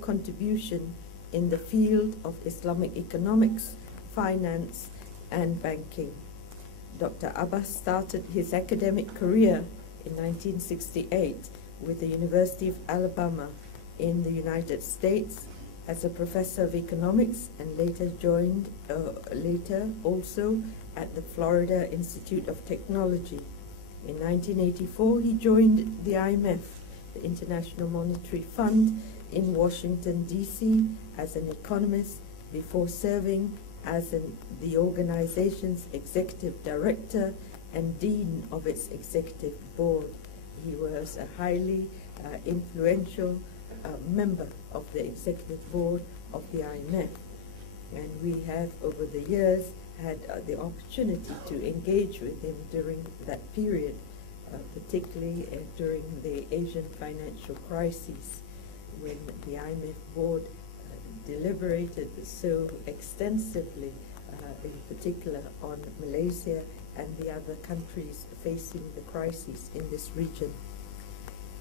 contribution in the field of Islamic economics, finance, and banking. Dr. Abbas started his academic career in 1968 with the University of Alabama in the United States as a professor of economics, and later also at the Florida Institute of Technology. In 1984, he joined the IMF, the International Monetary Fund, in Washington, D.C. as an economist before serving as the organization's executive director and dean of its executive board. He was a highly influential member of the executive board of the INCEIF, and we have over the years had the opportunity to engage with him during that period, particularly during the Asian financial crisis, when the IMF board deliberated so extensively, in particular on Malaysia and the other countries facing the crisis in this region.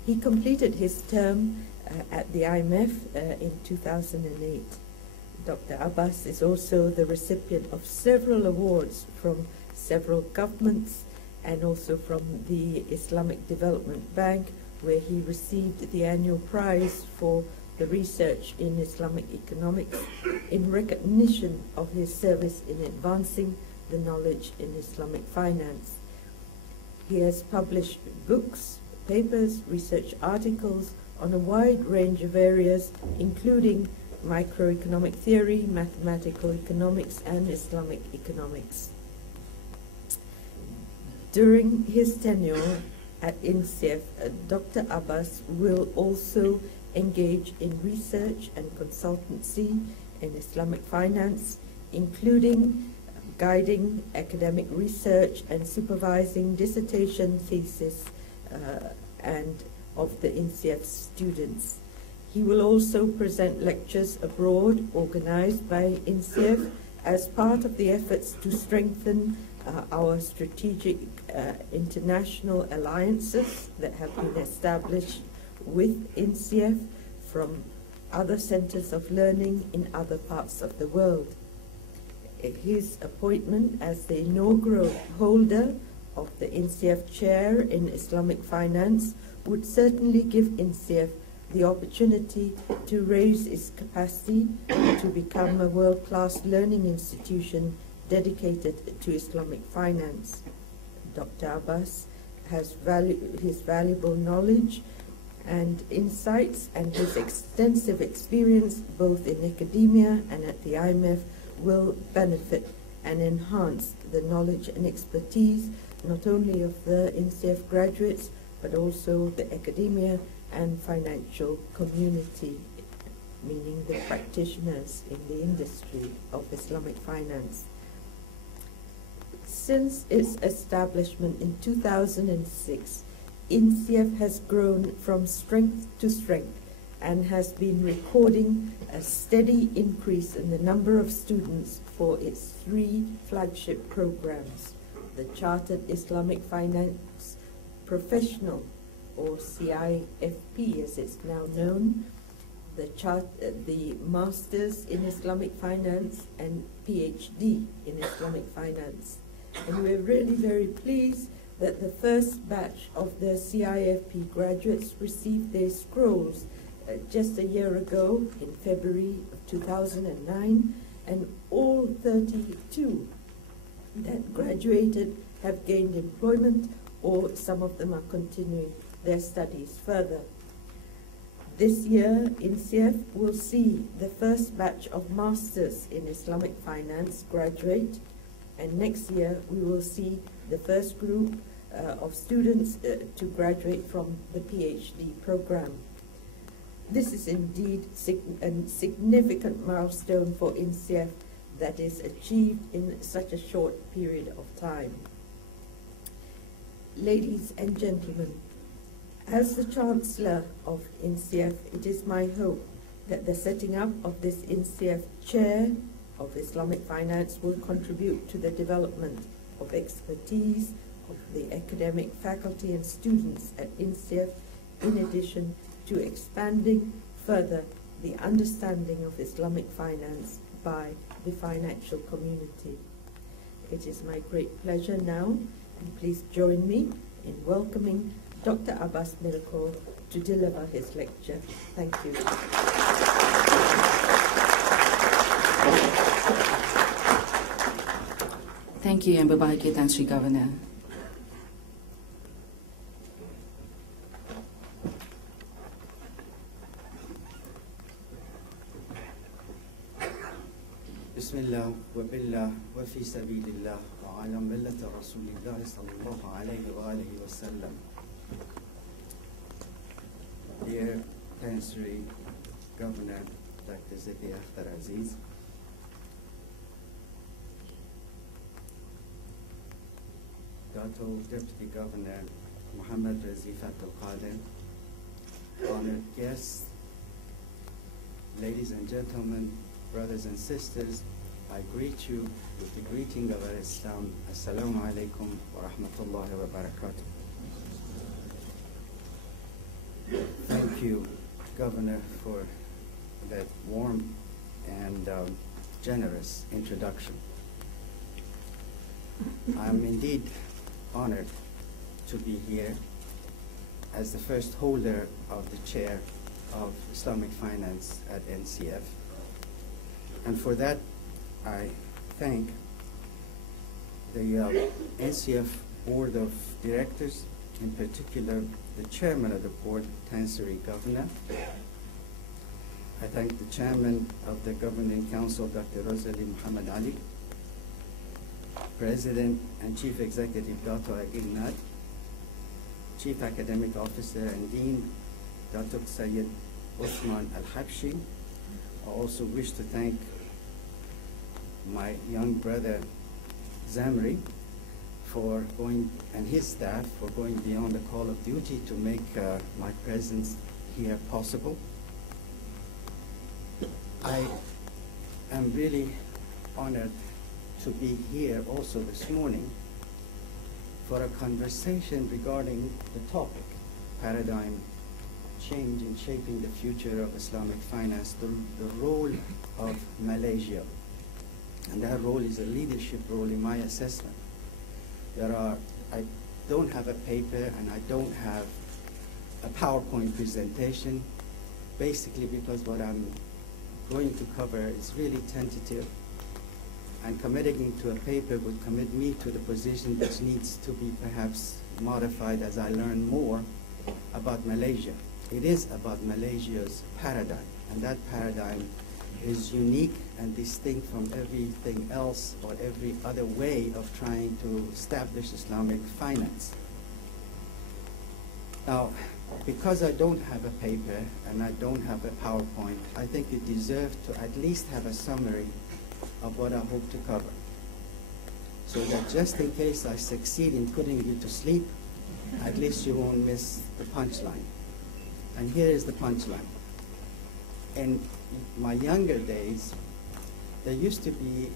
He completed his term at the IMF in 2008. Dr. Abbas is also the recipient of several awards from several governments and also from the Islamic Development Bank, where he received the annual prize for the research in Islamic economics in recognition of his service in advancing the knowledge in Islamic finance. He has published books, papers, research articles on a wide range of areas, including microeconomic theory, mathematical economics, and Islamic economics. During his tenure at INCEIF, Dr. Abbas will also engage in research and consultancy in Islamic finance, including guiding academic research and supervising dissertation thesis and of the INCEIF students. He will also present lectures abroad organized by INCEIF as part of the efforts to strengthen our strategic international alliances that have been established with INCEIF from other centers of learning in other parts of the world. His appointment as the inaugural holder of the INCEIF chair in Islamic finance would certainly give INCEIF the opportunity to raise its capacity to become a world-class learning institution dedicated to Islamic finance. Dr. Abbas has his valuable knowledge and insights and his extensive experience both in academia and at the IMF will benefit and enhance the knowledge and expertise not only of the INCEIF graduates but also the academia and financial community, meaning the practitioners in the industry of Islamic finance. Since its establishment in 2006, INCEIF has grown from strength to strength and has been recording a steady increase in the number of students for its 3 flagship programs: the Chartered Islamic Finance Professional, or CIFP as it's now known, the Masters in Islamic Finance and PhD in Islamic Finance. And we're really very pleased that the first batch of the CIFP graduates received their scrolls just a year ago in February of 2009, and all 32 that graduated have gained employment, or some of them are continuing their studies further. This year, INCEIF will see the first batch of Masters in Islamic Finance graduate, and next year we will see the first group of students to graduate from the PhD program. This is indeed a significant milestone for INCEIF that is achieved in such a short period of time. Ladies and gentlemen, as the Chancellor of INCEIF, it is my hope that the setting up of this INCEIF Chair of Islamic Finance will contribute to the development of expertise of the academic faculty and students at INCEIF, in addition to expanding further the understanding of Islamic finance by the financial community. It is my great pleasure now, and please join me in welcoming Dr. Abbas Mirakhor to deliver his lecture. Thank you. Thank you, and Babaike Tan Sri Governor. Bismillah wa billah wa fi sabilillah wa ala millati Rasulillah sallallahu alayhi wa alihi wa sallam. Dear Chancery Governor Dr. Zaki Akhtar Aziz, Dato Deputy Governor Muhammad Razifat Al-Qadir, honored guests, ladies and gentlemen, brothers and sisters, I greet you with the greeting of Islam. Assalamu alaikum wa rahmatullahi wa barakatuh. Thank you, Governor, for that warm and generous introduction. I'm indeed honored to be here as the first holder of the chair of Islamic finance at INCEIF. And for that, I thank the INCEIF Board of Directors, in particular the Chairman of the Board, Chancery Governor. I thank the Chairman of the Governing Council, Dr. Rosalie Muhammad Ali, President and Chief Executive, Dr. Agil, Chief Academic Officer and Dean, Dr. Sayyid Uthman Al-Habshi. I also wish to thank my young brother Zamri for going, and his staff for going beyond the call of duty to make my presence here possible. I am really honored to be here also this morning for a conversation regarding the topic, paradigm change in shaping the future of Islamic finance, the role of Malaysia. And that role is a leadership role in my assessment. I don't have a paper and I don't have a PowerPoint presentation, basically because what I'm going to cover is really tentative, and committing to a paper would commit me to the position which needs to be perhaps modified as I learn more about Malaysia. It is about Malaysia's paradigm, and that paradigm is unique and distinct from everything else or every other way of trying to establish Islamic finance. Now, because I don't have a paper and I don't have a PowerPoint, I think it deserves to at least have a summary of what I hope to cover, so that just in case I succeed in putting you to sleep, at least you won't miss the punchline. And here is the punchline. In my younger days, there used to be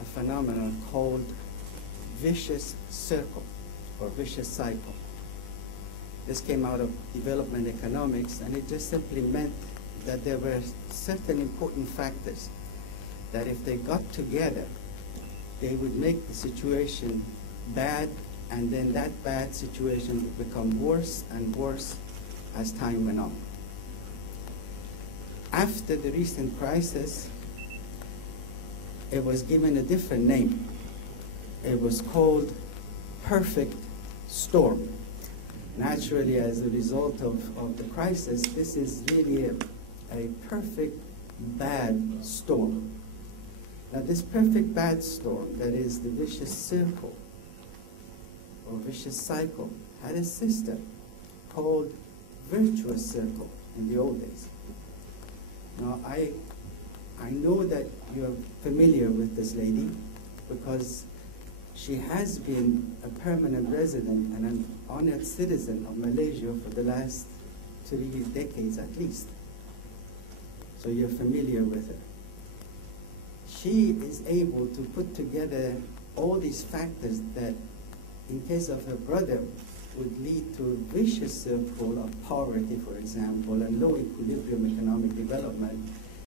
a phenomenon called vicious circle or vicious cycle. This came out of development economics, and it just simply meant that there were certain important factors that if they got together, they would make the situation bad, and then that bad situation would become worse and worse as time went on. After the recent crisis, it was given a different name. It was called perfect storm. Naturally, as a result of the crisis, this is really a perfect bad storm. Now, this perfect bad storm, that is the vicious circle or vicious cycle, had a sister called virtuous circle in the old days. Now, I know that you're familiar with this lady because she has been a permanent resident and an honored citizen of Malaysia for the last 3 decades at least. So you're familiar with her. She is able to put together all these factors that, in case of her brother, would lead to a vicious circle of poverty, for example, and low equilibrium economic development,